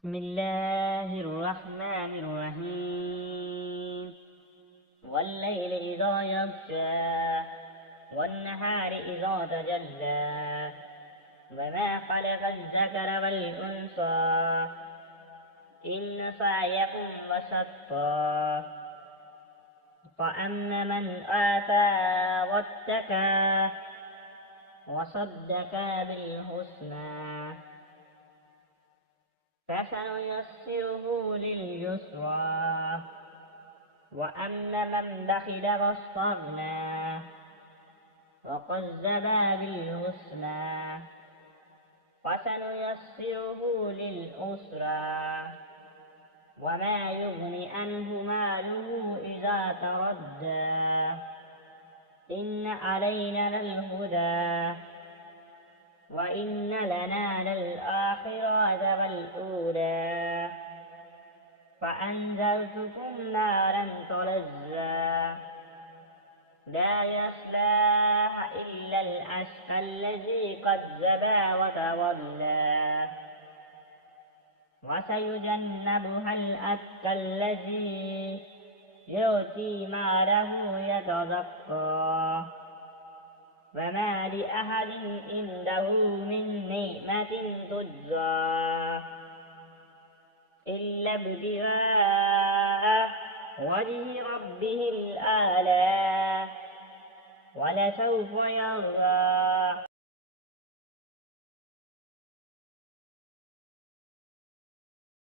بسم الله الرحمن الرحيم والليل إذا يغشى والنهار إذا تجلى وما خلق الذكر والأنثى إن سعيكم لشتى فأما من آتى واتقى وصدق بالحسنى فسنيسره لليسرى وأما من بخل واستغنى وكذب بالحسنى فسنيسره للعسرى وما يغني عنه ماله إذا تردى إن علينا للهدى وإن لنا للآخرة والأولى فأنذرتكم نارا تلظى لا يصلاها إلا الأشقى الذي كذب وتولى وسيجنبها الأتقى الذي يؤتي ماله يتزكى وما لأحد عنده من نعمة تجزى إلا ابتغاء وجه ربه الأعلى ولسوف يرضى